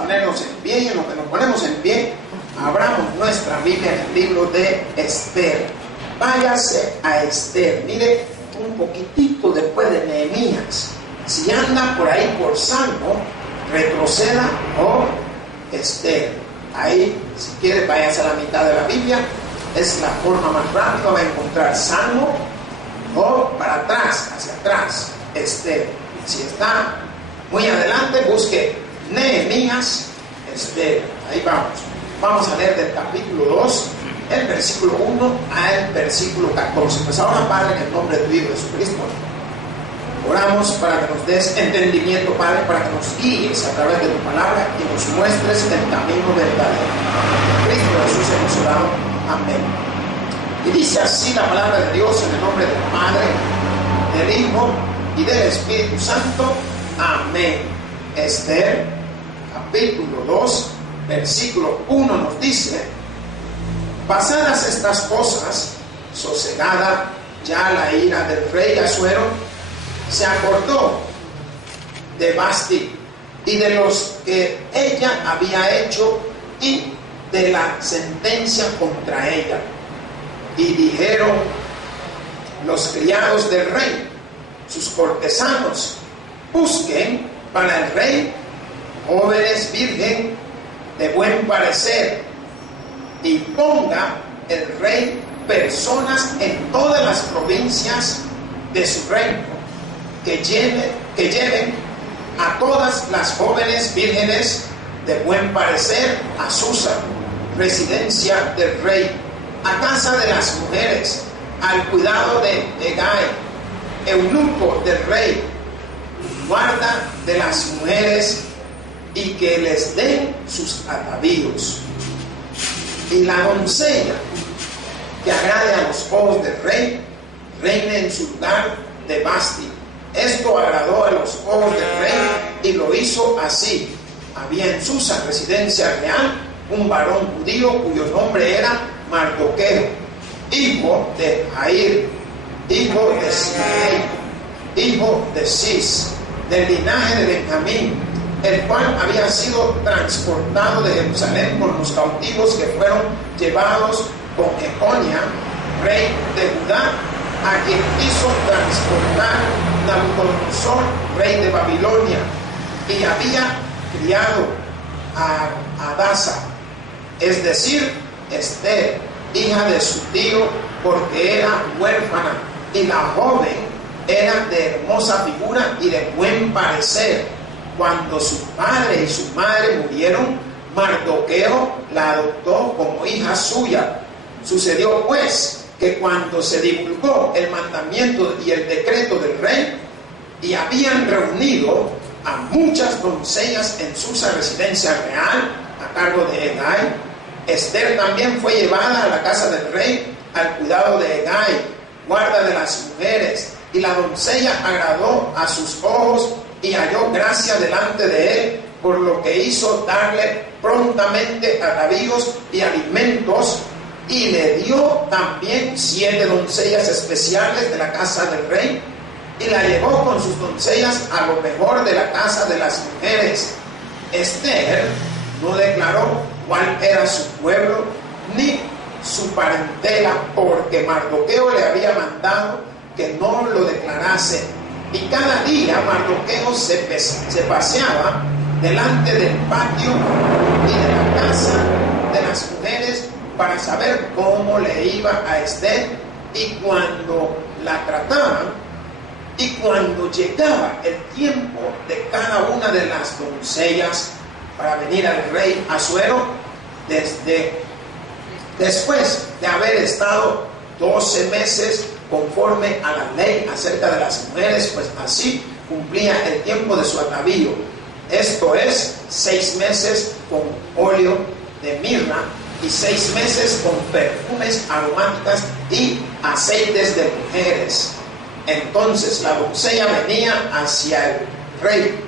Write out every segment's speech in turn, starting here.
Ponernos en pie, y en lo que nos ponemos en pie, abramos nuestra Biblia en el libro de Esther. Váyase a Esther, mire un poquitito después de Nehemías. Si anda por ahí por Salmo, retroceda por Esther. Ahí, si quiere, váyase a la mitad de la Biblia. Es la forma más rápida. Va a encontrar Salmo, o para atrás, hacia atrás, Esther. Si está muy adelante, busque Nehemías, Esther. Ahí vamos. Vamos a leer del capítulo 2, el versículo 1 al versículo 14. Pues ahora, Padre, en el nombre de tu Hijo Jesucristo, oramos para que nos des entendimiento, Padre, para que nos guíes a través de tu palabra y nos muestres el camino verdadero. En Cristo Jesús hemos orado. Amén. Y dice así la palabra de Dios en el nombre del Padre, del Hijo y del Espíritu Santo. Amén. Esther, capítulo 2, versículo 1 nos dice: pasadas estas cosas, sosegada ya la ira del rey Asuero, se acordó de Vasti y de los que ella había hecho y de la sentencia contra ella. Y dijeron los criados del rey, sus cortesanos: busquen para el rey jóvenes virgen de buen parecer, y ponga el rey personas en todas las provincias de su reino, que lleven a todas las jóvenes vírgenes de buen parecer a Susa, residencia del rey, a casa de las mujeres, al cuidado de Hegai, eunuco del rey, guarda de las mujeres, y que les den sus atavíos. Y la doncella que agrade a los ojos del rey, reine en su lugar de Vasti. Esto agradó a los ojos del rey, y lo hizo así. Había en Susa, residencia real, un varón judío cuyo nombre era Mardoqueo, hijo de Jair, hijo de Simei, hijo de Cis, del linaje de Benjamín, el cual había sido transportado de Jerusalén por los cautivos que fueron llevados con Jeconia, rey de Judá, a quien hizo transportar Nabucodonosor, rey de Babilonia, y había criado a Adasa, es decir, Esther, hija de su tío, porque era huérfana, y la joven era de hermosa figura y de buen parecer. Cuando su padre y su madre murieron, Mardoqueo la adoptó como hija suya. Sucedió pues que cuando se divulgó el mandamiento y el decreto del rey, y habían reunido a muchas doncellas en Susa, residencia real, a cargo de Hegai, Esther también fue llevada a la casa del rey, al cuidado de Hegai, guarda de las mujeres, y la doncella agradó a sus ojos y halló gracia delante de él, por lo que hizo darle prontamente atavíos y alimentos, y le dio también 7 doncellas especiales de la casa del rey, y la llevó con sus doncellas a lo mejor de la casa de las mujeres. Esther no declaró cuál era su pueblo ni su parentela, porque Mardoqueo le había mandado que no lo declarase. Y cada día Mardoqueo se paseaba delante del patio y de la casa de las mujeres para saber cómo le iba a Esther, y cuando la trataban, y cuando llegaba el tiempo de cada una de las doncellas para venir al rey Asuero, después de haber estado 12 meses conforme a la ley acerca de las mujeres, pues así cumplía el tiempo de su atavío. Esto es 6 meses con óleo de mirra y 6 meses con perfumes aromáticas y aceites de mujeres. Entonces la doncella venía hacia el rey.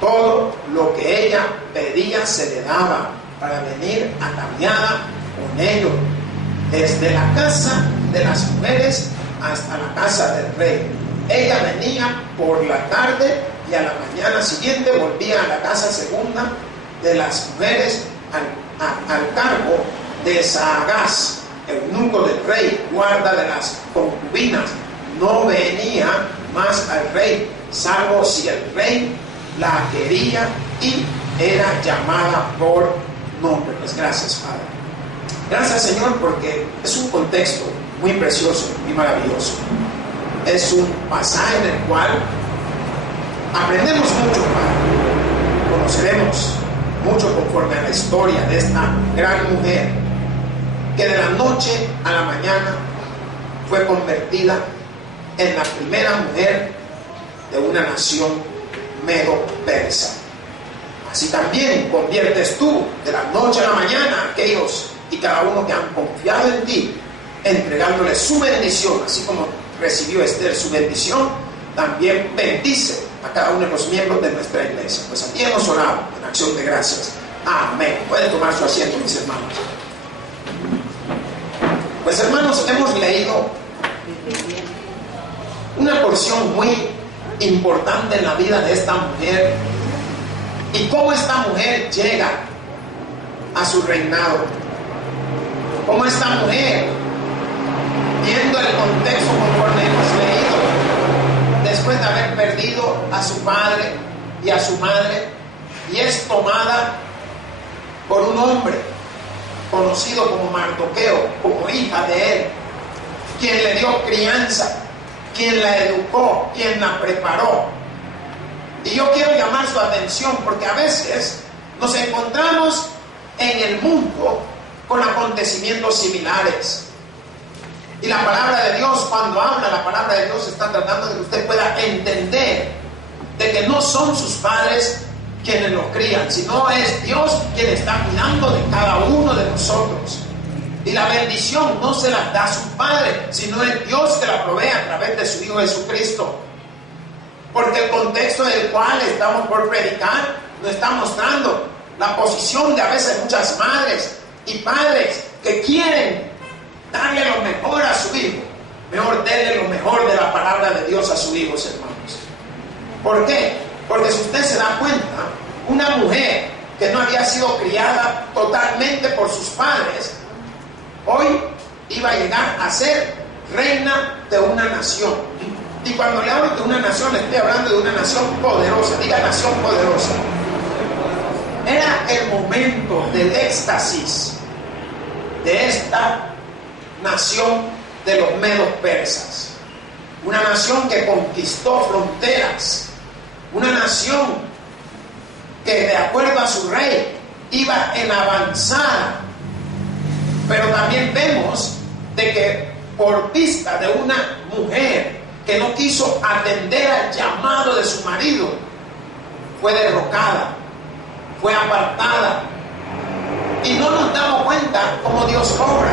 Todo lo que ella pedía se le daba para venir ataviada con ello, desde la casa de las mujeres hasta la casa del rey. Ella venía por la tarde y a la mañana siguiente volvía a la casa segunda de las mujeres al cargo de Saagás, eunuco del rey, guarda de las concubinas. No venía más al rey, salvo si el rey la quería y era llamada por nombre. Pues gracias, Padre. Gracias, Señor, porque es un contexto muy precioso y maravilloso. Es un pasaje en el cual aprendemos mucho, Padre. Conoceremos mucho conforme a la historia de esta gran mujer que de la noche a la mañana fue convertida en la primera mujer de una nación medo-persa. Así también conviertes tú de la noche a la mañana a aquellos y cada uno que han confiado en ti, entregándole su bendición, así como recibió Esther su bendición, también bendice a cada uno de los miembros de nuestra iglesia. Pues aquí hemos orado en acción de gracias. Amén. Pueden tomar su asiento, mis hermanos. Pues hermanos, hemos leído una porción muy importante en la vida de esta mujer y cómo esta mujer llega a su reinado. Cómo esta mujer, viendo el contexto conforme hemos leído, después de haber perdido a su padre y a su madre, y es tomada por un hombre conocido como Mardoqueo, como hija de él, quien le dio crianza, quien la educó, quien la preparó. Y yo quiero llamar su atención porque a veces nos encontramos en el mundo con acontecimientos similares. Y la palabra de Dios, cuando habla, la palabra de Dios está tratando de que usted pueda entender de que no son sus padres quienes los crían, sino es Dios quien está cuidando de cada uno de nosotros. Y la bendición no se la da su padre, sino es Dios que la provee a través de su Hijo Jesucristo. Porque el contexto del cual estamos por predicar nos está mostrando la posición de a veces muchas madres y padres que quieren darle lo mejor a su hijo. Mejor denle lo mejor de la palabra de Dios a sus hijos, hermanos. ¿Por qué? Porque si usted se da cuenta, una mujer que no había sido criada totalmente por sus padres, hoy iba a llegar a ser reina de una nación. Y cuando le hablo de una nación, le estoy hablando de una nación poderosa. Diga nación poderosa. Era el momento del éxtasis de esta nación de los medos persas. Una nación que conquistó fronteras. Una nación que, de acuerdo a su rey, iba en avanzada. Pero también vemos de que por vista de una mujer que no quiso atender al llamado de su marido, fue derrocada, fue apartada. Y no nos damos cuenta cómo Dios obra.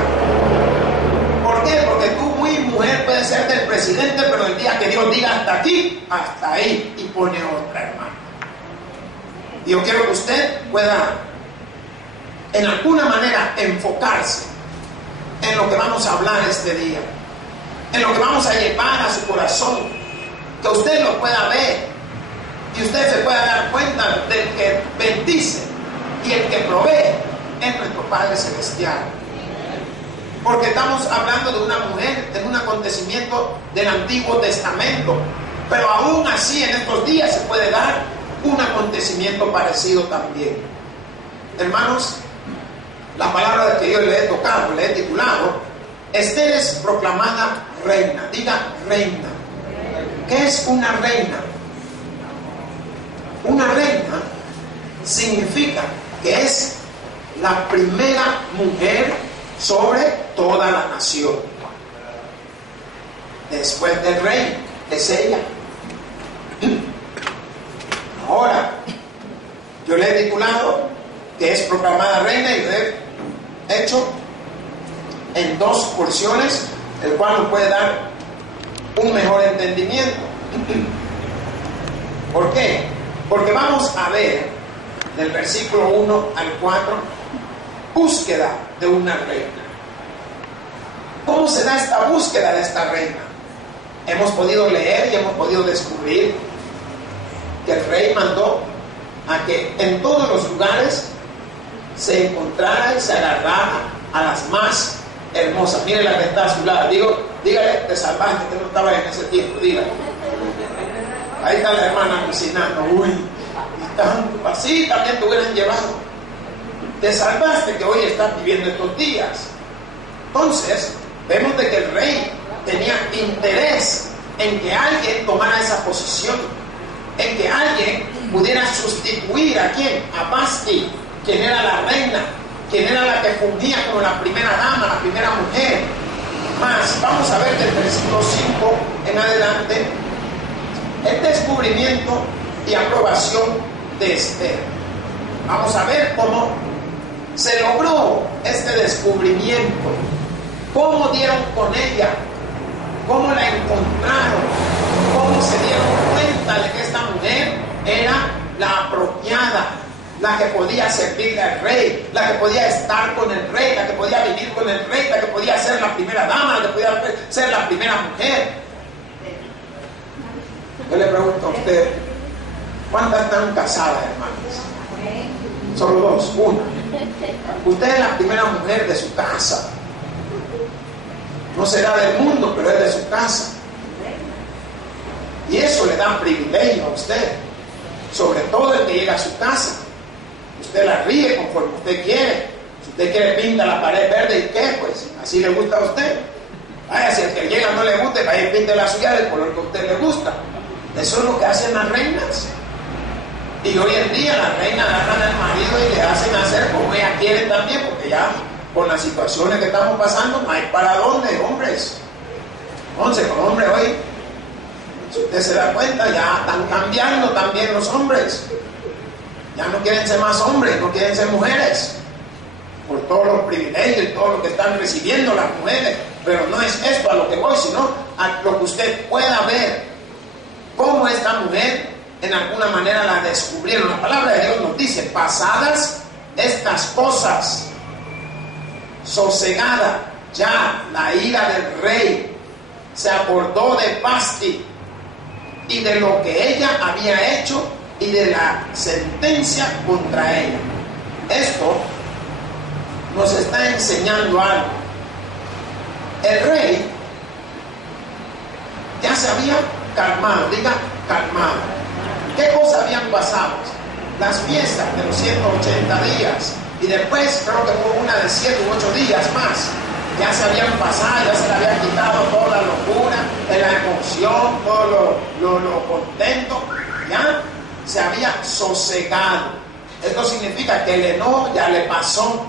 ¿Por qué? Porque tú, muy mujer, puedes ser del presidente, pero el día que Dios diga hasta aquí, hasta ahí, y pone otra, hermano. Y yo quiero que usted pueda, en alguna manera, enfocarse en lo que vamos a hablar este día, en lo que vamos a llevar a su corazón, que usted lo pueda ver y usted se pueda dar cuenta del que bendice y el que provee es nuestro Padre Celestial. Porque estamos hablando de una mujer en un acontecimiento del Antiguo Testamento, pero aún así en estos días se puede dar un acontecimiento parecido también. Hermanos, la palabra que yo le he tocado, le he titulado, Esther es proclamada reina. Diga reina. ¿Qué es una reina? Una reina significa que es la primera mujer sobre toda la nación. Después del rey, es ella. Ahora, yo le he titulado que es proclamada reina y lo he hecho en dos porciones, el cual nos puede dar un mejor entendimiento. ¿Por qué? Porque vamos a ver del versículo 1 al 4, búsqueda de una reina. ¿Cómo se da esta búsqueda de esta reina? Hemos podido leer y hemos podido descubrir que el rey mandó a que en todos los lugares se encontrara y se agarrara a las más hermosas. Mire la que está a su lado. Dígale, te salvaste, que no estaba en ese tiempo. Dígale. Ahí está la hermana cocinando. Uy, así también te hubieran llevado. Te salvaste, que hoy estás viviendo estos días. Entonces, vemos de que el rey tenía interés en que alguien tomara esa posición, en que alguien pudiera sustituir a quién, a Vasti, quien era la reina, quien era la que fungía como la primera dama, la primera mujer. Más, vamos a ver del versículo 5 en adelante el descubrimiento y aprobación de Esther. Vamos a ver cómo se logró este descubrimiento, cómo dieron con ella, cómo la encontraron, cómo se dieron cuenta de que esta mujer era la apropiada, la que podía servirle al rey, la que podía estar con el rey, la que podía vivir con el rey, la que podía ser la primera dama, la que podía ser la primera mujer. Yo le pregunto a usted, ¿cuántas están casadas, hermanas? Solo dos, una. Usted es la primera mujer de su casa. No será del mundo, pero es de su casa. Y eso le da privilegio a usted, sobre todo el que llega a su casa. Usted la ríe conforme usted quiere. Si usted quiere pinta la pared verde, ¿y qué? Pues así le gusta a usted. Vaya, si el que llega no le gusta, vaya y pinte la suya del color que a usted le gusta. Eso es lo que hacen las reinas. Y hoy en día las reinas agarran al marido y le hacen hacer como ellas quieren también, porque ya con las situaciones que estamos pasando no hay para dónde, hombres. Entonces, con hombres hoy, si usted se da cuenta, ya están cambiando también los hombres. Ya no quieren ser más hombres, no quieren ser mujeres, por todos los privilegios y todo lo que están recibiendo las mujeres. Pero no es esto a lo que voy, sino a lo que usted pueda ver, cómo esta mujer en alguna manera la descubrieron. La palabra de Dios nos dice, pasadas estas cosas, sosegada ya la ira del rey, se acordó de Vasti y de lo que ella había hecho y de la sentencia contra ella. Esto nos está enseñando algo. El rey ya se había calmado, diga calmado. ¿Qué cosas habían pasado? Las fiestas de los 180 días y después creo que hubo una de 7 u 8 días más. Ya se habían pasado, ya se le había quitado toda la locura, la emoción, todo lo contento, ya se había sosegado. Esto significa que el enojo ya le pasó.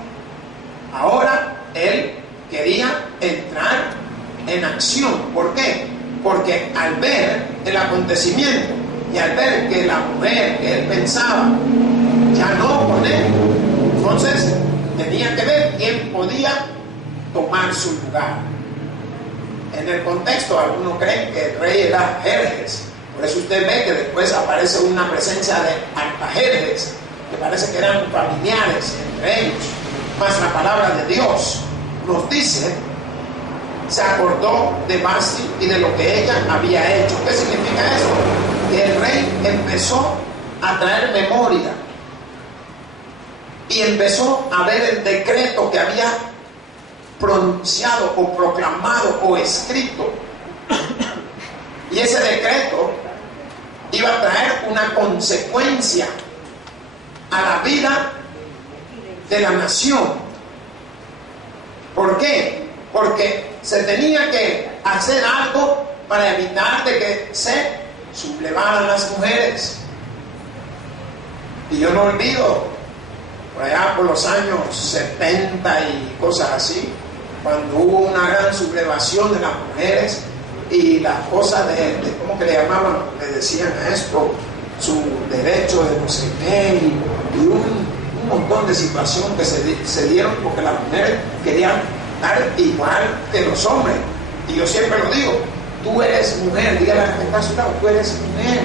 Ahora él quería entrar en acción. ¿Por qué? Porque al ver el acontecimiento y al ver que la mujer que él pensaba ya no con él, entonces tenía que ver quién podía tomar su lugar. En el contexto, algunos creen que el rey era Jerjes. Por eso usted ve que después aparece una presencia de Artajerjes, que parece que eran familiares entre ellos. Mas la palabra de Dios nos dice, se acordó de Vasti y de lo que ella había hecho. ¿Qué significa eso? Que el rey empezó a traer memoria y empezó a ver el decreto que había pronunciado o proclamado o escrito. Y ese decreto iba a traer una consecuencia a la vida de la nación. ¿Por qué? Porque se tenía que hacer algo para evitar de que se sublevaran las mujeres. Y yo no olvido, por allá por los años 70 y cosas así, cuando hubo una gran sublevación de las mujeres y las cosas de ¿cómo que le llamaban? Le decían a esto, su derecho de no sé qué, y un montón de situaciones que se dieron porque las mujeres querían dar igual que los hombres. Y yo siempre lo digo, tú eres mujer, dígale a la que está a su lado, tú eres mujer.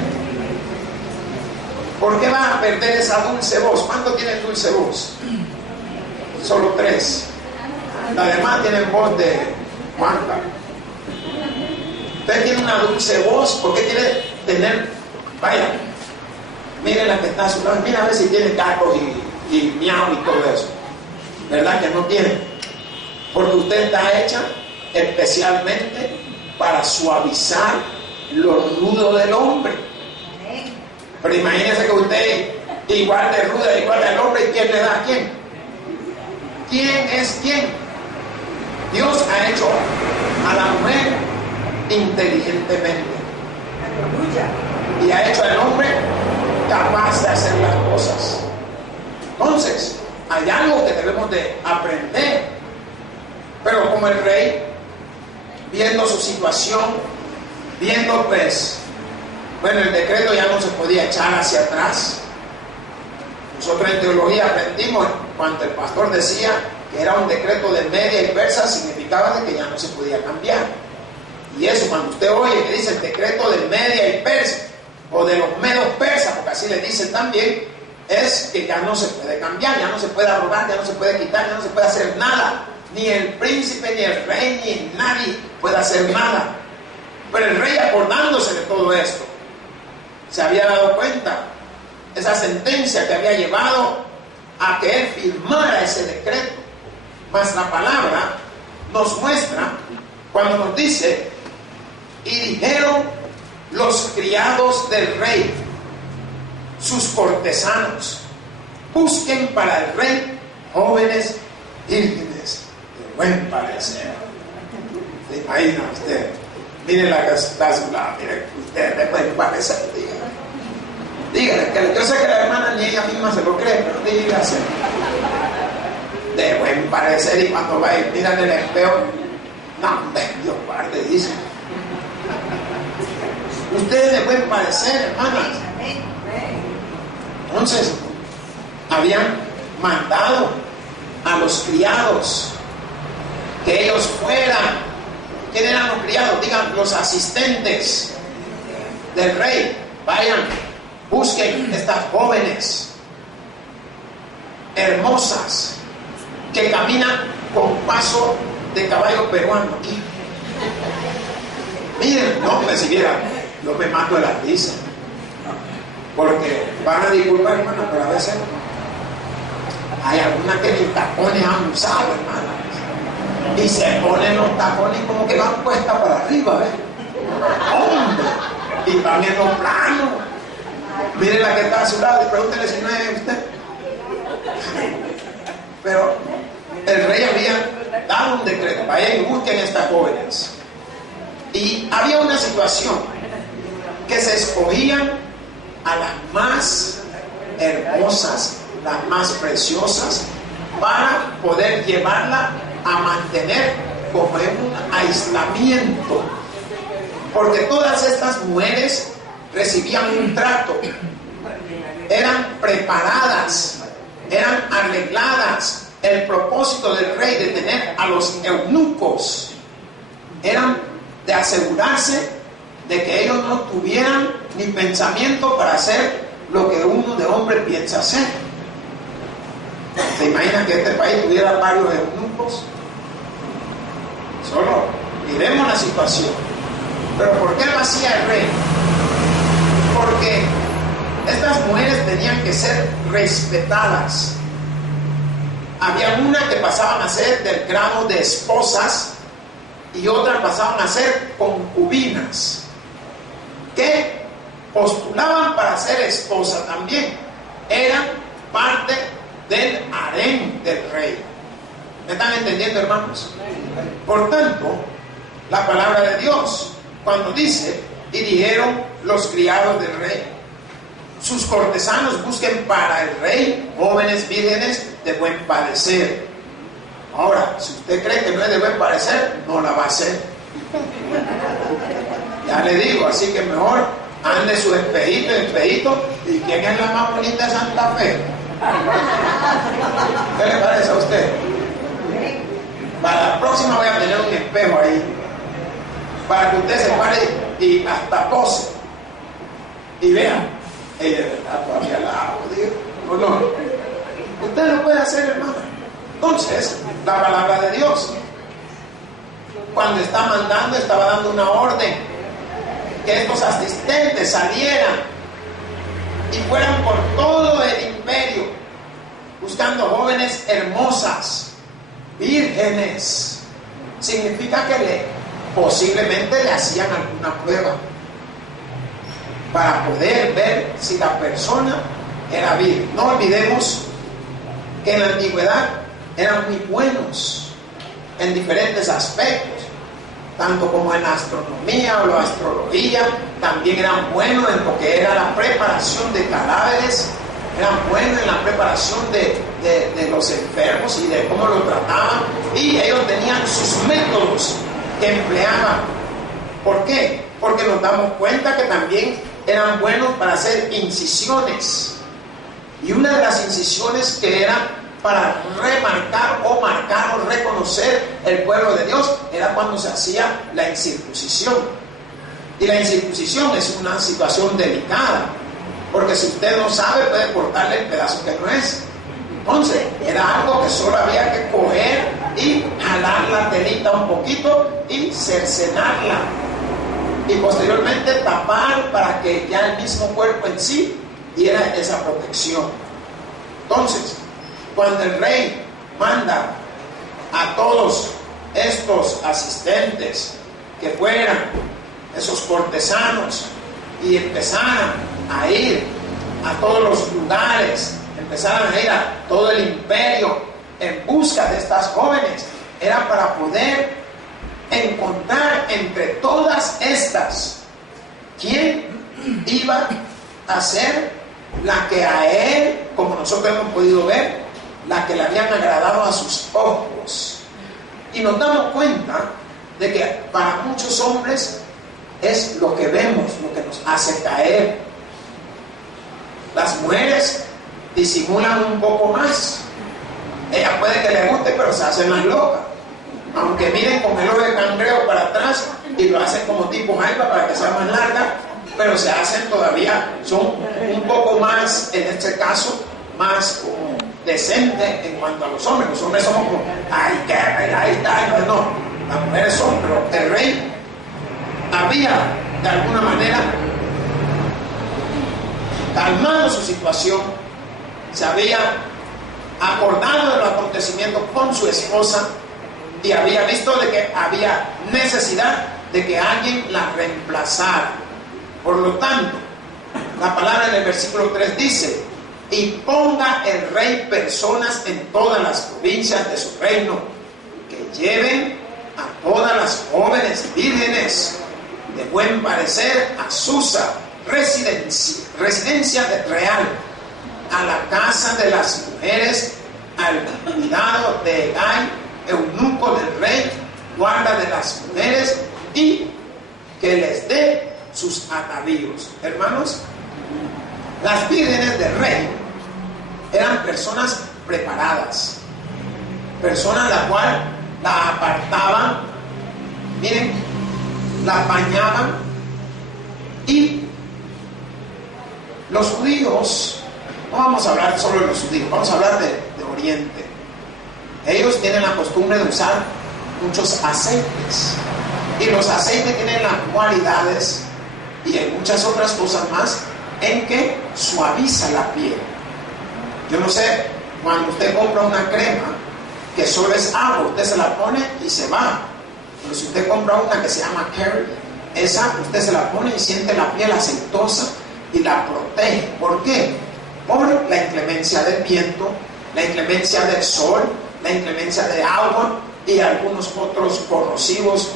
¿Por qué vas a perder esa dulce voz? ¿Cuánto tienen dulce voz? Solo 3. Las demás tienen voz de Juanca. Usted tiene una dulce voz, ¿por qué quiere tener? Vaya, Mire la que está a su lado, mira a ver si tiene cacos y miau y todo eso. ¿Verdad que no tiene? Porque usted está hecha especialmente para suavizar los rudos del hombre. Pero imagínese que usted igual de ruda, igual al hombre, ¿y quién le da a quién? ¿Quién es quién? Dios ha hecho a la mujer inteligentemente y ha hecho al hombre capaz de hacer las cosas. Entonces, hay algo que debemos de aprender. Pero como el rey, viendo su situación, viendo pues, bueno, el decreto ya no se podía echar hacia atrás. Nosotros en teología aprendimos cuando el pastor decía que era un decreto de Media y Persa, significaba de que ya no se podía cambiar. Y eso, cuando usted oye que dice el decreto de Media y Persa, o de los medos persas, porque así le dicen también, es que ya no se puede cambiar, ya no se puede arrogar, ya no se puede quitar, ya no se puede hacer nada. Ni el príncipe, ni el rey, ni nadie puede hacer nada. Pero el rey, acordándose de todo esto, se había dado cuenta, esa sentencia que había llevado a que él firmara ese decreto. Mas la palabra nos muestra cuando nos dice: y dijeron los criados del rey, sus cortesanos, busquen para el rey jóvenes vírgenes de buen parecer. ¿Se imagina usted? Mire la que está a su lado, mire usted de buen parecer, dígale, que yo sé que la hermana ni ella misma se lo cree, pero dígase de buen parecer. Y cuando va y mira en el espejo, no, Dios guarde, dice. Ustedes de buen parecer, hermanas. Entonces, habían mandado a los criados que ellos fueran. ¿Quién eran los criados? Digan, los asistentes del rey. Vayan, busquen estas jóvenes hermosas que caminan con paso de caballo peruano. Miren, no me siguieran, yo me mato de la risa, porque van a disculpar, hermano, pero a veces hay algunas que ni tacones han usado, hermano, y se ponen los tacones como que van puestas para arriba, ¿ves? ¡Hombre! Y van en los planos. Miren la que está a su lado y pregúntele si no es usted. Pero el rey había dado un decreto: vayan y busquen estas jóvenes. Y había una situación que se escogían a las más hermosas, las más preciosas, para poder llevarla a mantener como en un aislamiento, porque todas estas mujeres recibían un trato, eran preparadas, eran arregladas. El propósito del rey de tener a los eunucos eran de asegurarse de que ellos no tuvieran ni pensamiento para hacer lo que uno de hombre piensa hacer. ¿Se imagina que este país tuviera varios eunucos? Solo miremos la situación. Pero ¿por qué lo hacía el rey? Porque estas mujeres tenían que ser respetadas. Había una que pasaban a ser del grado de esposas y otras pasaban a ser concubinas, que postulaban para ser esposa también. Eran parte del harén del rey. ¿Me están entendiendo, hermanos? Por tanto, la palabra de Dios, cuando dice: y dijeron los criados del rey, sus cortesanos busquen para el rey jóvenes vírgenes de buen parecer. Ahora, si usted cree que no es de buen parecer, no la va a hacer. Ya le digo, así que mejor ande su espejito. ¿Y quién es la más bonita de Santa Fe? ¿Qué le parece a usted? Para la próxima voy a tener un espejo ahí, para que usted se pare y hasta pose y vea: ella de verdad todavía la hago, digo, ¿o no? Usted lo puede hacer, hermano. Entonces, la palabra de Dios, cuando está mandando, estaba dando una orden: que estos asistentes salieran y fueran por todo el imperio, buscando jóvenes hermosas, vírgenes. Significa que posiblemente le hacían alguna prueba para poder ver si la persona era virgen. No olvidemos que en la antigüedad eran muy buenos en diferentes aspectos, tanto como en la astronomía o la astrología. También eran buenos en lo que era la preparación de cadáveres, eran buenos en la preparación de los enfermos y de cómo lo trataban, y ellos tenían sus métodos que empleaban. ¿Por qué? Porque nos damos cuenta que también eran buenos para hacer incisiones, y una de las incisiones que era para remarcar o marcar o reconocer el pueblo de Dios era cuando se hacía la incircuncisión. Y la incircuncisión es una situación delicada, porque si usted no sabe puede cortarle el pedazo que no es. Entonces era algo que solo había que coger y jalar la telita un poquito y cercenarla, y posteriormente tapar para que ya el mismo cuerpo en sí diera esa protección. Entonces, cuando el rey manda a todos estos asistentes que fueran esos cortesanos y empezaran a ir a todos los lugares, empezaran a ir a todo el imperio en busca de estas jóvenes, era para poder encontrar entre todas estas quién iba a ser la que a él, como nosotros hemos podido ver, la que le habían agradado a sus ojos. Y nos damos cuenta de que para muchos hombres es lo que vemos lo que nos hace caer. Las mujeres disimulan un poco más. Ella puede que le guste, pero se hace más loca, aunque miren con el ojo de cangrejo para atrás y lo hacen como tipo jaiba para que sea más larga, pero se hacen todavía, son un poco más, en este caso, más como decente en cuanto a los hombres. Los hombres somos como, ay, qué rey, ahí está. No, las mujeres son, pero el rey había de alguna manera calmado su situación, se había acordado de los acontecimientos con su esposa y había visto de que había necesidad de que alguien la reemplazara. Por lo tanto, la palabra en el versículo 3 dice: y ponga el rey personas en todas las provincias de su reino, que lleven a todas las jóvenes vírgenes de buen parecer a Susa, residencia real, a la casa de las mujeres, al cuidado de Hegai, eunuco del rey, guarda de las mujeres, y que les dé sus atavíos. Hermanos, las vírgenes del rey eran personas preparadas, personas la cual la apartaban, miren, la bañaban. Y los judíos, no vamos a hablar solo de los judíos, vamos a hablar de Oriente. Ellos tienen la costumbre de usar muchos aceites, y los aceites tienen las cualidades y hay muchas otras cosas más en que suaviza la piel. Yo no sé, cuando usted compra una crema que solo es agua, usted se la pone y se va, pero si usted compra una que se llama Carry, esa usted se la pone y siente la piel aceitosa y la protege. ¿Por qué? Por la inclemencia del viento, la inclemencia del sol, la inclemencia de agua y algunos otros corrosivos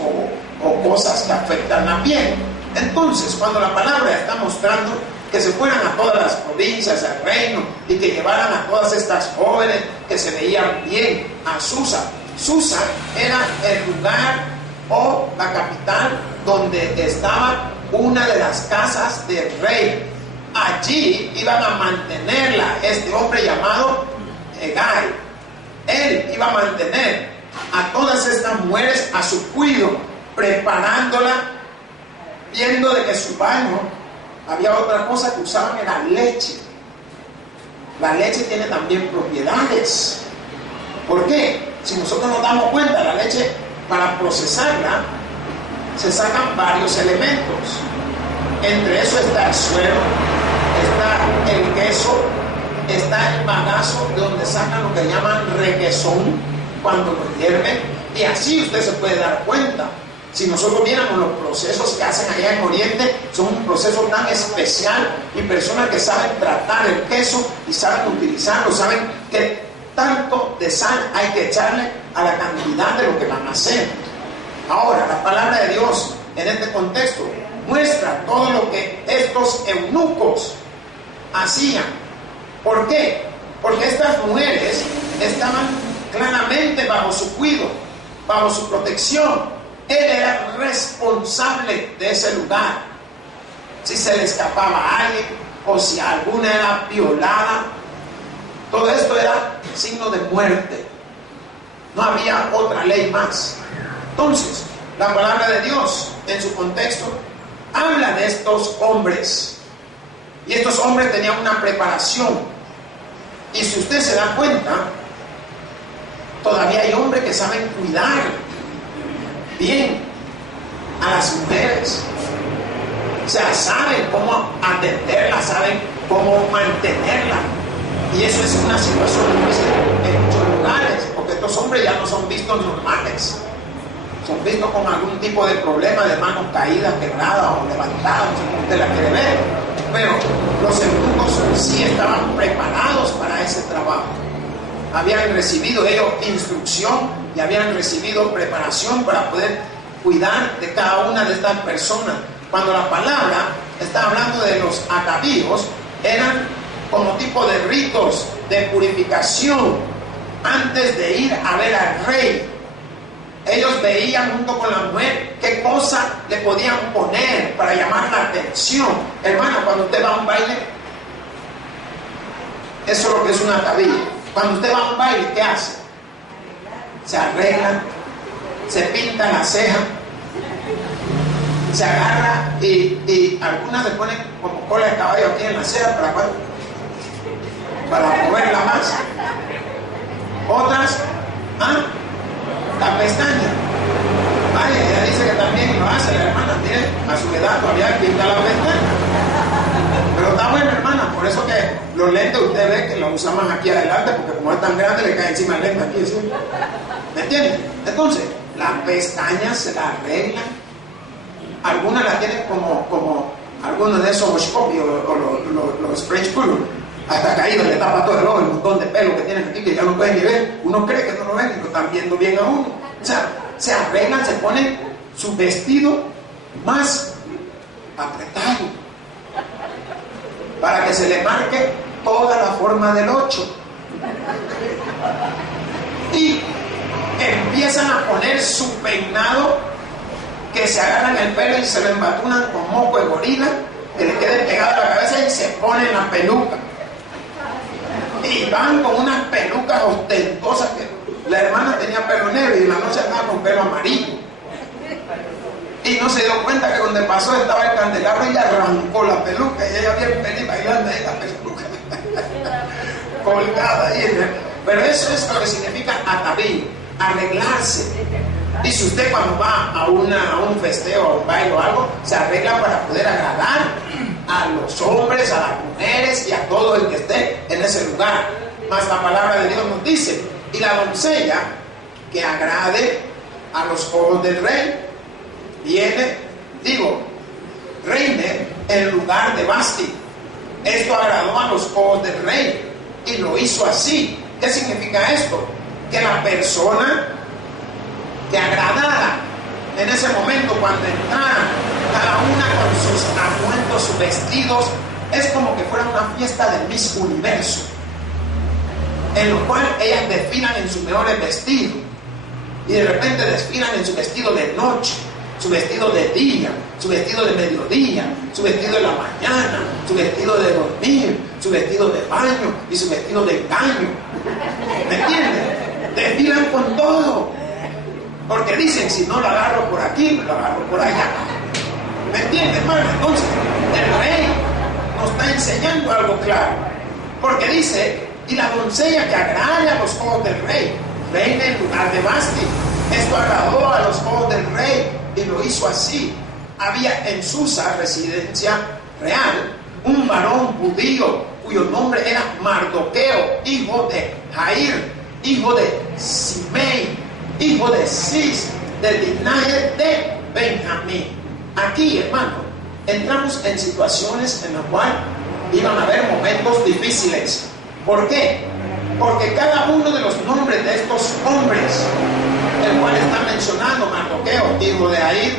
o cosas que afectan la piel. Entonces, cuando la palabra está mostrando que se fueran a todas las provincias del reino y que llevaran a todas estas jóvenes que se veían bien a Susa. Susa era el lugar o la capital donde estaba una de las casas del rey. Allí iban a mantenerla este hombre llamado Hegai. Él iba a mantener a todas estas mujeres a su cuidado, preparándola, viendo de que su baño, había otra cosa que usaban, era leche. La leche tiene también propiedades. ¿Por qué? Si nosotros nos damos cuenta, la leche, para procesarla, se sacan varios elementos. Entre eso está el suero, está el queso, está el bagazo, de donde sacan lo que llaman requesón cuando lo hierven, y así usted se puede dar cuenta. Si nosotros viéramos los procesos que hacen allá en Oriente, son un proceso tan especial, y personas que saben tratar el queso y saben utilizarlo, saben que tanto de sal hay que echarle a la cantidad de lo que van a hacer. Ahora, la palabra de Dios en este contexto muestra todo lo que estos eunucos hacían. ¿Por qué? Porque estas mujeres estaban claramente bajo su cuidado, bajo su protección. Él era responsable de ese lugar. Si se le escapaba a alguien o si alguna era violada, todo esto era signo de muerte. No había otra ley más. Entonces, la palabra de Dios en su contexto habla de estos hombres. Y estos hombres tenían una preparación. Y si usted se da cuenta, todavía hay hombres que saben cuidar bien a las mujeres. O sea, saben cómo atenderlas, saben cómo mantenerlas. Y eso es una situación difícil en muchos lugares, porque estos hombres ya no son vistos normales. Son vistos con algún tipo de problema, de manos caídas, quebradas o levantadas, como usted la quiere ver. Pero los eunucos sí estaban preparados para ese trabajo. Habían recibido ellos instrucción y habían recibido preparación para poder cuidar de cada una de estas personas. Cuando la palabra está hablando de los atavíos, eran como tipo de ritos de purificación antes de ir a ver al rey. Ellos veían junto con la mujer qué cosa le podían poner para llamar la atención. Hermano, cuando usted va a un baile, eso es lo que es un atavío. Cuando usted va a un baile, ¿qué hace? Se arregla, se pinta la ceja, se agarra y algunas le ponen como cola de caballo aquí en la ceja para moverla más. Otras, la pestaña. Vaya, ella dice que también lo hace la hermana, tiene a su edad todavía pinta la pestaña. Pero está bueno, hermana, por eso que los lentes usted ve que los usa más aquí adelante, porque como es tan grande le cae encima el lente aquí, ¿sí? ¿Me entiende? Entonces, las pestañas se las arreglan. Algunas las tienen como algunos de esos Scopios o los French Poodle, hasta caído, le tapa todo el ojo, el montón de pelo que tienen aquí que ya no pueden ni ver. Uno cree que no lo ven y lo están viendo bien a uno. O sea, se arreglan, se ponen su vestido más apretado para que se le marque toda la forma del 8. Y empiezan a poner su peinado, que se agarran el pelo y se lo embatunan con moco de gorila, que le quede pegado a la cabeza y se ponen la peluca. Y van con unas pelucas ostentosas que la hermana tenía pelo negro y en la noche andaba con pelo amarillo. Y no se dio cuenta que donde pasó estaba el candelabro y le arrancó la peluca. Y ella bien feliz bailando ahí la peluca colgada ahí. Pero eso es lo que significa atavío, arreglarse. Y si usted cuando va a un festeo, a un baile o algo, se arregla para poder agradar a los hombres, a las mujeres y a todo el que esté en ese lugar. Mas la palabra de Dios nos dice, y la doncella que agrade a los ojos del rey, reine en lugar de Vasti. Esto agradó a los ojos del rey y lo hizo así. ¿Qué significa esto? Que la persona que agradara en ese momento, cuando entrara cada una con sus atuendos, sus vestidos, es como que fuera una fiesta del Miss Universo, en lo cual ellas desfilan en sus mejores vestidos y de repente desfilan en su vestido de noche, su vestido de día, su vestido de mediodía, su vestido de la mañana, su vestido de dormir, su vestido de baño y su vestido de engaño. ¿Me entienden? Desfilan con todo, porque dicen, si no lo agarro por aquí, lo agarro por allá. ¿Me entienden, hermano? Entonces, el rey nos está enseñando algo claro, porque dice, y la doncella que agrade a los ojos del rey, reina en lugar de Vasti. Esto agradó a los ojos del rey y lo hizo así. Había en Susa, residencia real, un varón judío cuyo nombre era Mardoqueo, hijo de Jair, hijo de Simei, hijo de Cis, del linaje de Benjamín. Aquí, hermano, entramos en situaciones en las cuales iban a haber momentos difíciles. ¿Por qué? Porque cada uno de los nombres de estos hombres, el cual está mencionando, Mardoqueo, hijo de Jair,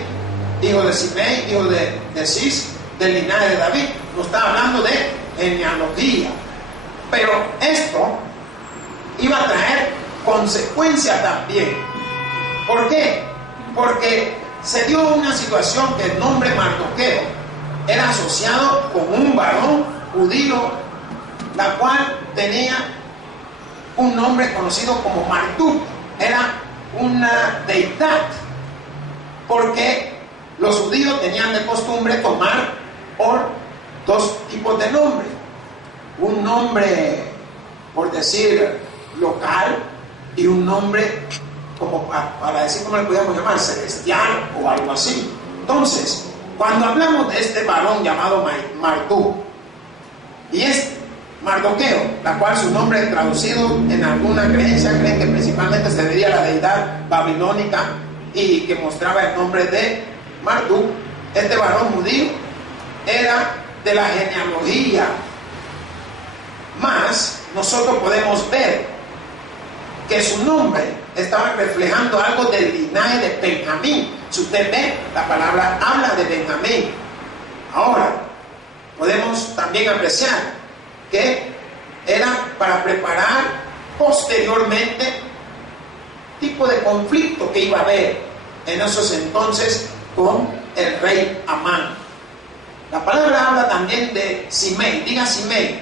hijo de Simei, hijo de Cis, del linaje de David, nos está hablando de genealogía. Pero esto iba a traer consecuencia también. ¿Por qué? Porque se dio una situación que el nombre Mardoqueo era asociado con un varón judío, la cual tenía un nombre conocido como Marduk. Era una deidad, porque los judíos tenían de costumbre tomar dos tipos de nombre. Un nombre, por decir, local, y un nombre como para decir, ¿cómo le podíamos llamar? Celestial o algo así. Entonces, cuando hablamos de este varón llamado Marduk, y es Mardoqueo, la cual su nombre traducido en alguna creencia, creen que principalmente se debía a la deidad babilónica y que mostraba el nombre de Marduk. Este varón judío era de la genealogía, más nosotros podemos ver que su nombre estaba reflejando algo del linaje de Benjamín. Si usted ve, la palabra habla de Benjamín. Ahora, podemos también apreciar que era para preparar posteriormente tipo de conflicto que iba a haber en esos entonces con el rey Amán. La palabra habla también de Simei, diga Simei.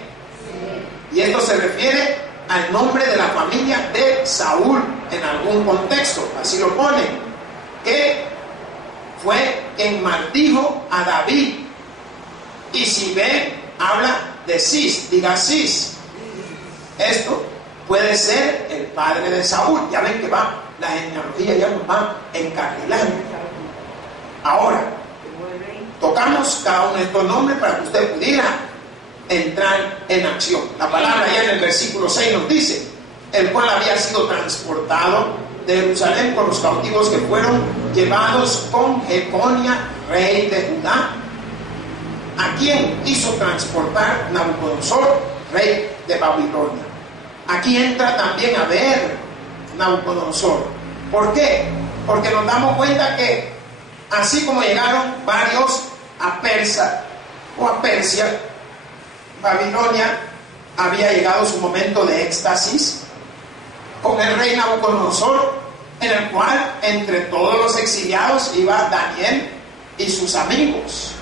Y esto se refiere al nombre de la familia de Saúl en algún contexto, así lo pone, que fue quien maldijo a David. Y si ven, habla de Cis, diga Cis. Esto puede ser el padre de Saúl. Ya ven que va, la genealogía ya nos va encarrilando. Ahora, tocamos cada uno de estos nombres para que usted pudiera entrar en acción. La palabra ya en el versículo 6 nos dice, el cual había sido transportado de Jerusalén con los cautivos que fueron llevados con Jeconia, rey de Judá, a quien hizo transportar Nabucodonosor, rey de Babilonia. Aquí entra también a ver Nabucodonosor. ¿Por qué? Porque nos damos cuenta que así como llegaron varios a Persia, Babilonia había llegado su momento de éxtasis con el rey Nabucodonosor, en el cual entre todos los exiliados iba Daniel y sus amigos.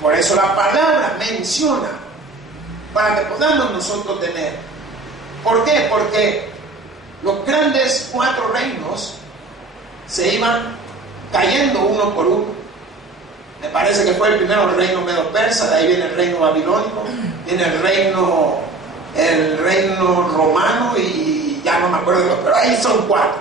Por eso la palabra menciona, para que podamos nosotros tener. ¿Por qué? Porque los grandes 4 reinos se iban cayendo uno por uno. Me parece que fue el primero el reino medo-persa, de ahí viene el reino babilónico, viene el reino romano y ya no me acuerdo, pero ahí son 4.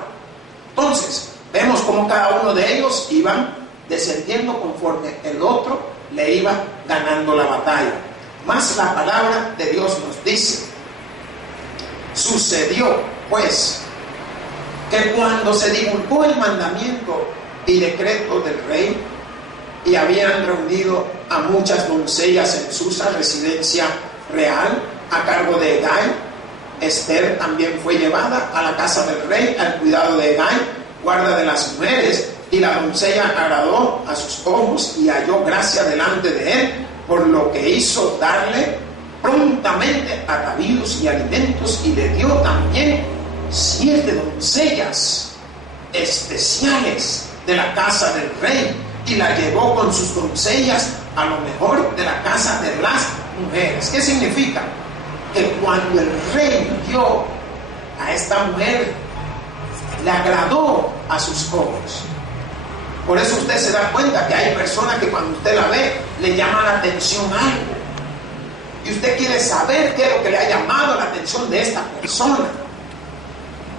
Entonces, vemos cómo cada uno de ellos iban descendiendo conforme el otro le iba ganando la batalla. Más la palabra de Dios nos dice, sucedió pues que cuando se divulgó el mandamiento y decreto del rey, y habían reunido a muchas doncellas en Susa, residencia real, a cargo de Hegai, Esther también fue llevada a la casa del rey al cuidado de Hegai, guarda de las mujeres, y la doncella agradó a sus ojos y halló gracia delante de él, por lo que hizo darle prontamente atavíos y alimentos, y le dio también 7 doncellas especiales de la casa del rey, y la llevó con sus doncellas a lo mejor de la casa de las mujeres. ¿Qué significa? Que cuando el rey vio a esta mujer, le agradó a sus ojos. Por eso usted se da cuenta que hay personas que cuando usted la ve, le llama la atención algo. Y usted quiere saber qué es lo que le ha llamado la atención de esta persona.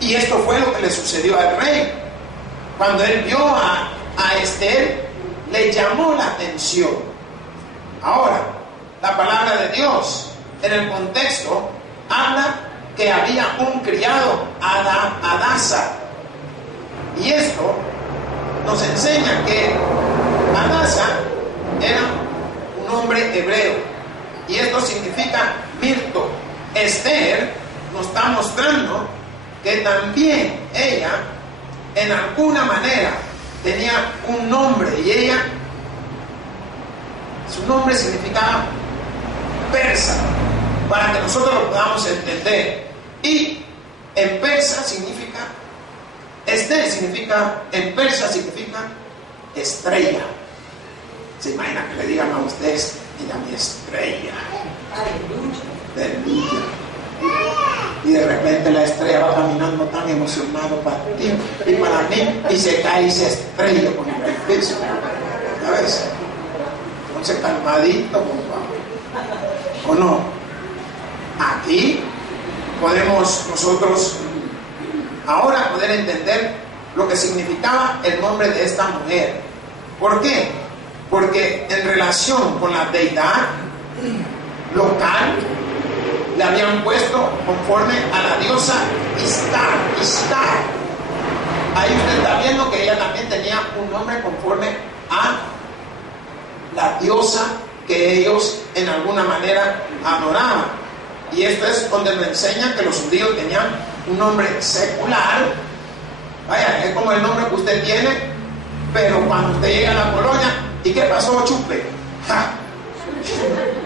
Y esto fue lo que le sucedió al rey. Cuando él vio a Esther, le llamó la atención. Ahora, la palabra de Dios en el contexto habla que había un criado, Hadasa. Y esto nos enseña que Hadasa era un hombre hebreo. Y esto significa mirto. Esther nos está mostrando que también ella, en alguna manera, tenía un nombre. Y ella, su nombre significaba persa, para que nosotros lo podamos entender. Y en persa significa, Esther significa, en persa significa estrella. Se imagina que le digan a ustedes, mira mi estrella. Aleluya. Y de repente la estrella va caminando tan emocionado para ti y para mí, y se cae y se estrella contra el piso. ¿Sabes? Entonces calmadito, compa. ¿O no? Aquí podemos nosotros ahora poder entender lo que significaba el nombre de esta mujer. ¿Por qué? Porque en relación con la deidad local le habían puesto conforme a la diosa Ishtar. Ahí usted está viendo que ella también tenía un nombre conforme a la diosa que ellos en alguna manera adoraban. Y esto es donde nos enseña que los judíos tenían un nombre secular. Vaya, es como el nombre que usted tiene, pero cuando usted llega a la colonia, ¿y qué pasó, chupe? ¡Ja!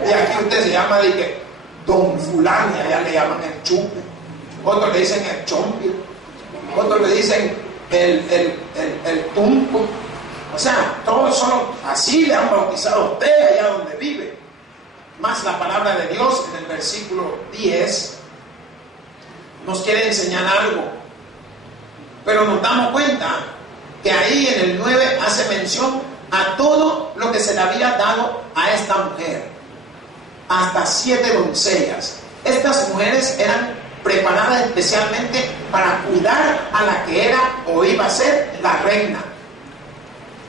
Y aquí usted se llama de que Don Fulano, y allá le llaman el chupe. Otros le dicen el chompi. Otros le dicen el tunco. O sea, todos son así, le han bautizado a usted allá donde vive. Más la palabra de Dios en el versículo 10 nos quiere enseñar algo. Pero nos damos cuenta que ahí en el 9 hace mención a todo lo que se le había dado a esta mujer. Hasta 7 doncellas. Estas mujeres eran preparadas especialmente para cuidar a la que era o iba a ser la reina.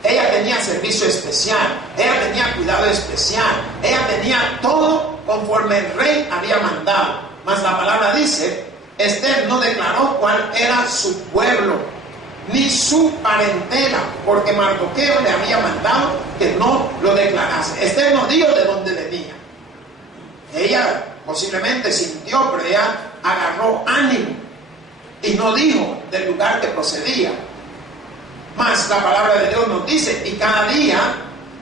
Ella tenía servicio especial, ella tenía cuidado especial, ella tenía todo conforme el rey había mandado. Mas la palabra dice, Esther no declaró cuál era su pueblo, ni su parentela, porque Mardoqueo le había mandado que no lo declarase. Esther no dijo de dónde venía. Ella posiblemente sintió, pero ella agarró ánimo y no dijo del lugar que procedía. Mas la palabra de Dios nos dice, y cada día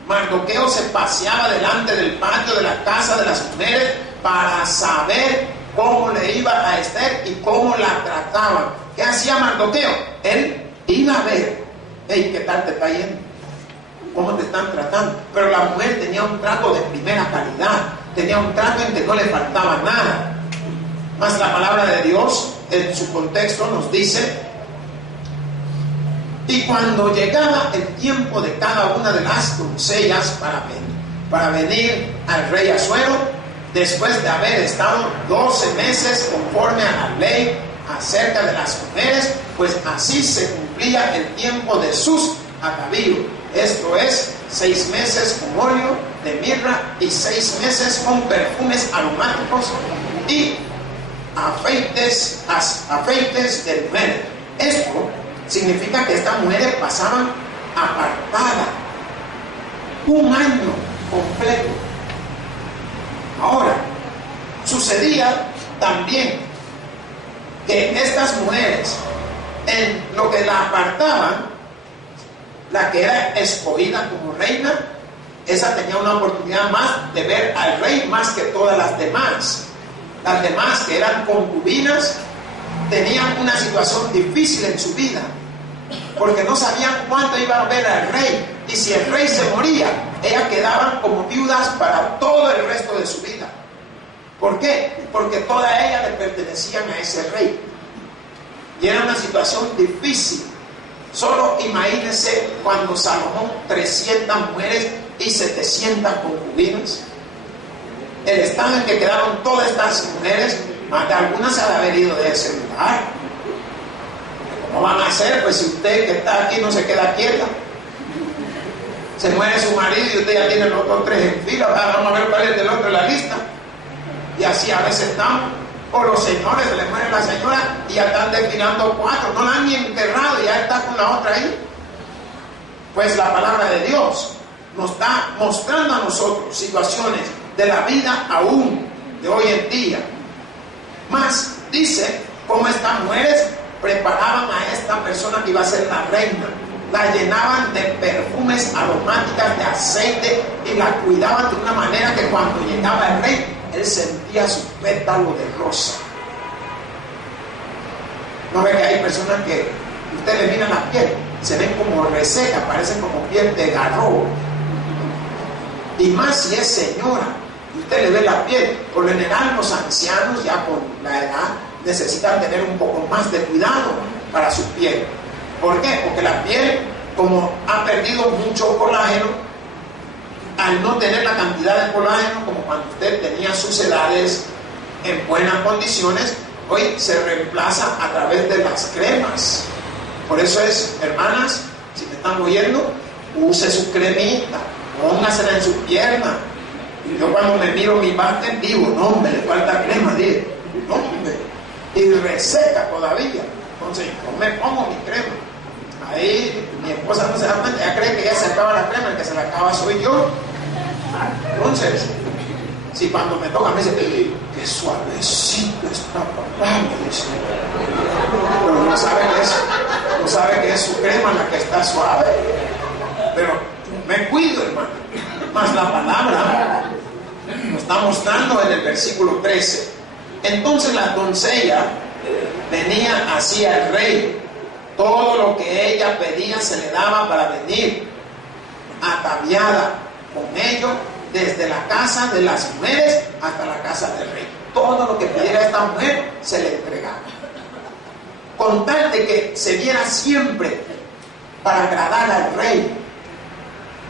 Mardoqueo se paseaba delante del patio de la casa de las mujeres para saber cómo le iba a Esther y cómo la trataban. ¿Qué hacía Mardoqueo? Él iba a ver, hey, ¿qué tal te está yendo? ¿Cómo te están tratando? Pero la mujer tenía un trato de primera calidad, tenía un trato en que no le faltaba nada. Mas la palabra de Dios en su contexto nos dice, y cuando llegaba el tiempo de cada una de las doncellas para venir al rey Asuero, después de haber estado 12 meses conforme a la ley acerca de las mujeres, pues así se cumplía el tiempo de sus atavíos. Esto es 6 meses con óleo de mirra y 6 meses con perfumes aromáticos y afeites de mujeres. Esto significa que estas mujeres pasaban apartadas un año completo. Ahora, sucedía también que estas mujeres, en lo que la apartaban, la que era escogida como reina, esa tenía una oportunidad más de ver al rey más que todas las demás. Las demás, que eran concubinas, tenían una situación difícil en su vida, porque no sabían cuándo iban a ver al rey, y si el rey se moría, ellas quedaban como viudas para todo el resto de su vida. ¿Por qué? Porque todas ellas le pertenecían a ese rey, y era una situación difícil. Solo imagínense cuando Salomón 300 mujeres y 700 concubinas, el estado en que quedaron todas estas mujeres. Más de algunas se han haber ido de ese lugar. ¿Cómo van a hacer? Pues si usted que está aquí no se queda quieta. Se muere su marido y usted ya tiene los otros 3 en fila. Vamos a ver cuál es del otro en la lista. Y así a veces estamos. O los señores, se le muere la señora y ya están desfilando 4. No la han ni enterrado y ya está con la otra ahí. Pues la palabra de Dios nos está mostrando a nosotros situaciones de la vida aún de hoy en día. Más dice cómo estas mujeres preparaban a esta persona que iba a ser la reina. La llenaban de perfumes aromáticas, de aceite, y la cuidaban de una manera que cuando llegaba el rey, él sentía su pétalo de rosa. ¿No ve que hay personas que usted le mira la piel, se ven como reseca, parecen como piel de garrobo? Y más si es señora, y usted le ve la piel. Por lo general los ancianos ya con la edad necesitan tener un poco más de cuidado para su piel. ¿Por qué? Porque la piel, como ha perdido mucho colágeno, al no tener la cantidad de colágeno como cuando usted tenía sus edades en buenas condiciones, hoy se reemplaza a través de las cremas. Por eso es, hermanas, si me están oyendo, use su cremita, póngasela en su pierna. Y yo cuando me miro mi imagen digo, no hombre, le falta crema, digo, no hombre, y reseca todavía. Entonces yo me pongo mi crema. Ahí mi esposa no se da cuenta, ella cree que ya se acaba la crema, el que se la acaba soy yo. Entonces, si cuando me toca me dice, qué suavecito está papá, me dice. Pero no sabe que es su crema la que está suave. Pero me cuido, hermano. Más la palabra nos está mostrando en el versículo 13. Entonces la doncella venía hacia el rey. Todo lo que ella pedía se le daba para venir ataviada con ello desde la casa de las mujeres hasta la casa del rey. Todo lo que pidiera esta mujer se le entregaba, con tal de que se viera siempre para agradar al rey.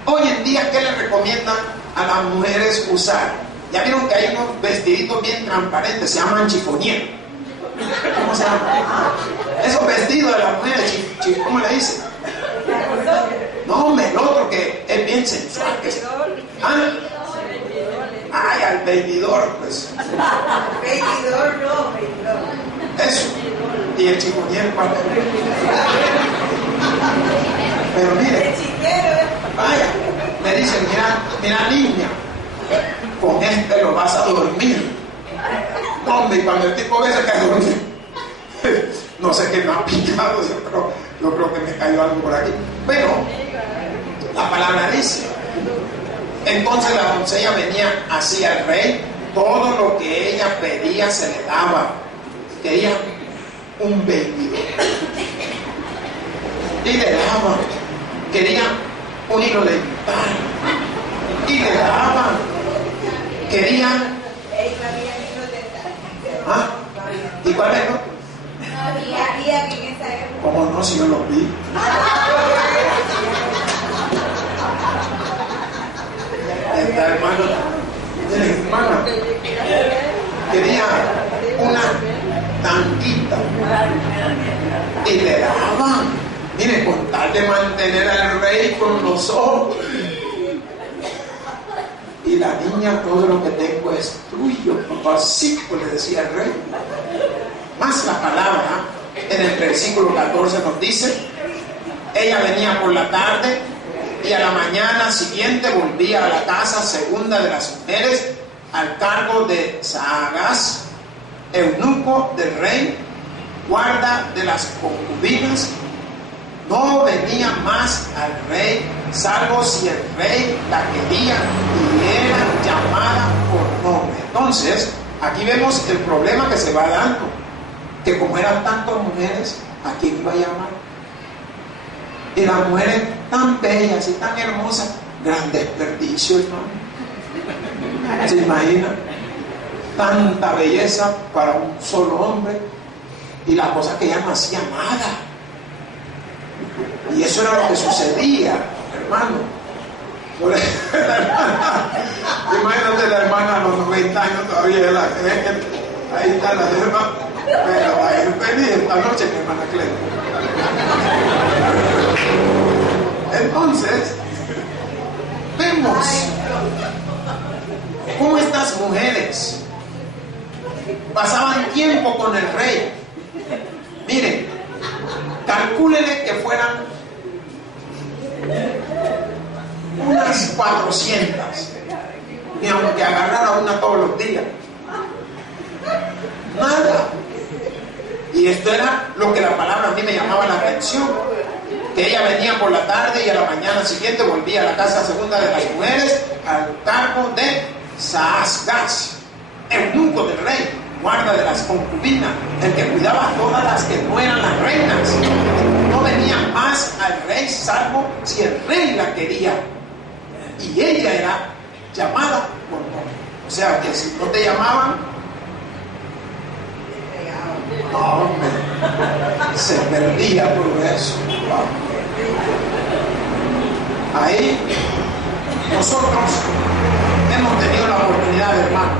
Hoy en día, ¿qué le recomiendan a las mujeres usar? Ya vieron que hay unos vestiditos bien transparentes, se llaman chifonier. ¿Cómo se llama? Esos vestidos de las mujeres, ¿cómo le dicen? No, hombre, el otro que es bien sensual. ¿Ah? Ay, al babydoll, pues. Babydoll, no, babydoll. Eso. Y el chifonier, ¿cuál? Pero mire, vaya, me dicen, mira niña, con este lo vas a dormir. Hombre, y cuando el tipo ve se cae dormir, no sé qué me ha picado, yo creo que me cayó algo por aquí. Pero la palabra dice, entonces la doncella venía así al rey, todo lo que ella pedía se le daba. Quería un vestido y le daba. Quería un hilo dental y le daba. Quería. ¿Ah? ¿Y cuál es? Había que en esa época. ¿Cómo no? Si yo los vi. Esta hermana quería una tanquita y le daban. Mire, con tal de mantener al rey con los ojos. Y la niña, todo lo que tengo es tuyo, papacito, le decía el rey. Más la palabra, en el versículo 14 nos dice, ella venía por la tarde y a la mañana siguiente volvía a la casa segunda de las mujeres al cargo de Saagas, eunuco del rey, guarda de las concubinas. No venía más al rey, salvo si el rey la quería y era llamada por nombre. Entonces, aquí vemos el problema que se va dando, que como eran tantas mujeres, ¿a quién iba a llamar? Y las mujeres tan bellas y tan hermosas, gran desperdicio, hermano. ¿Se imagina? Tanta belleza para un solo hombre, y la cosa que ella no hacía nada. Y eso era lo que sucedía, hermano. Imagínate la hermana a los 90 años todavía de la gente. Ahí está la hermana. Pero va a ir feliz esta noche, mi hermana Cleta. Entonces, vimos cómo estas mujeres pasaban tiempo con el rey. Miren, calcúlele que fueran unas 400, y aunque agarrara una todos los días, nada. Y esto era lo que la palabra a mí me llamaba la atención, que ella venía por la tarde y a la mañana siguiente volvía a la casa segunda de las mujeres al cargo de Saasgaz, eunuco del rey, guarda de las concubinas, el que cuidaba a todas las que no eran las reinas. No venía más al rey salvo si el rey la quería, y ella era llamada por nombre. O sea que si no te llamaban, no, hombre, se perdía todo eso. Ahí nosotros hemos tenido la oportunidad, hermano,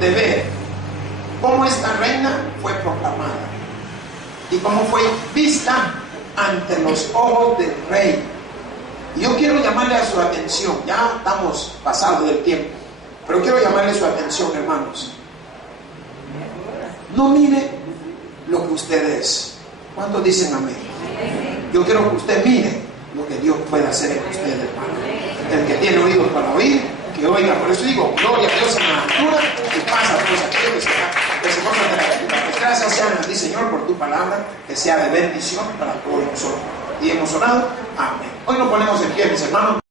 de ver cómo esta reina fue proclamada y cómo fue vista ante los ojos del rey. Y yo quiero llamarle a su atención, ya estamos pasados del tiempo, pero quiero llamarle su atención, hermanos. No mire lo que usted es. ¿Cuántos dicen amén? Yo quiero que usted mire lo que Dios puede hacer en usted, hermano. El que tiene oídos para oír, que oiga. Por eso digo, gloria a Dios en la altura y paz a todos aquellos que se gozan de la vida. Pues gracias sean a ti, Señor, por tu palabra, que sea de bendición para todos nosotros. Y hemos orado. Amén. Hoy nos ponemos en pie, mis hermanos.